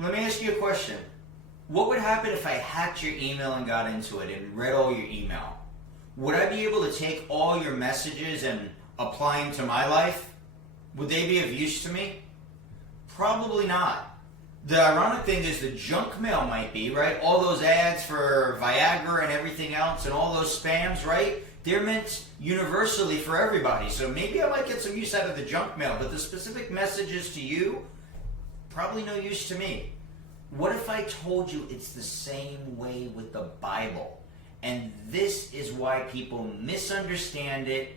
Let me ask you a question. What would happen if I hacked your email and got into it and read all your email? Would I be able to take all your messages and apply them to my life? Would they be of use to me? Probably not. The ironic thing is the junk mail might be, right? All those ads for Viagra and everything else and all those spams, right? They're meant universally for everybody. So maybe I might get some use out of the junk mail, but the specific messages to you, probably no use to me. What if I told you it's the same way with the Bible? And this is why people misunderstand it,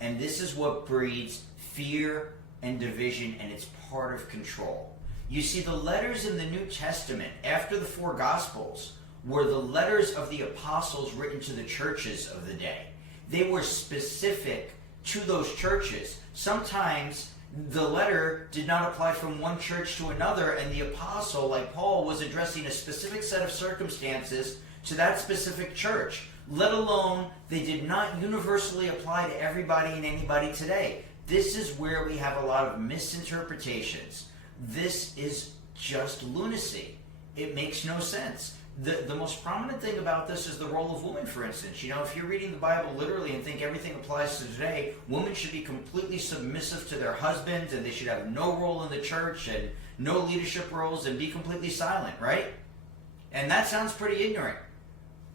and this is what breeds fear and division, and it's part of control. You see, the letters in the New Testament, after the four Gospels, were the letters of the apostles written to the churches of the day. They were specific to those churches. Sometimes the letter did not apply from one church to another, and the apostle, like Paul, was addressing a specific set of circumstances to that specific church, let alone they did not universally apply to everybody and anybody today. This is where we have a lot of misinterpretations. This is just lunacy. It makes no sense. The most prominent thing about this is the role of women, for instance. You know, if you're reading the Bible literally and think everything applies to today, women should be completely submissive to their husbands, and they should have no role in the church and no leadership roles and be completely silent, right? And that sounds pretty ignorant.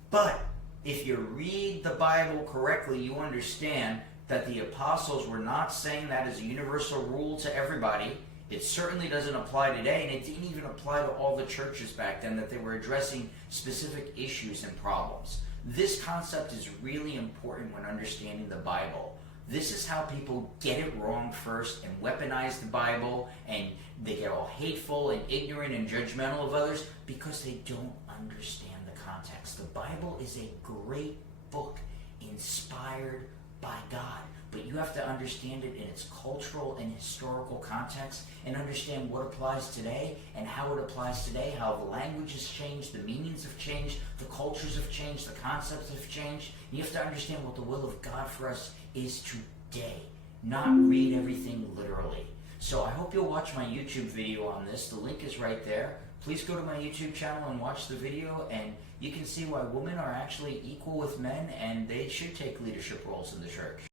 But if you read the Bible correctly, you understand that the apostles were not saying that as a universal rule to everybody. It certainly doesn't apply today, and it didn't even apply to all the churches back then, that they were addressing specific issues and problems. This concept is really important when understanding the Bible. This is how people get it wrong first and weaponize the Bible, and they get all hateful and ignorant and judgmental of others because they don't understand the context. The Bible is a great book inspired by God, but you have to understand it in its cultural and historical context and understand what applies today and how it applies today, how the language has changed, the meanings have changed, the cultures have changed, the concepts have changed. You have to understand what the will of God for us is today, not read everything literally. So I hope you'll watch my YouTube video on this. The link is right there. Please go to my YouTube channel and watch the video, and you can see why women are actually equal with men and they should take leadership roles in the church.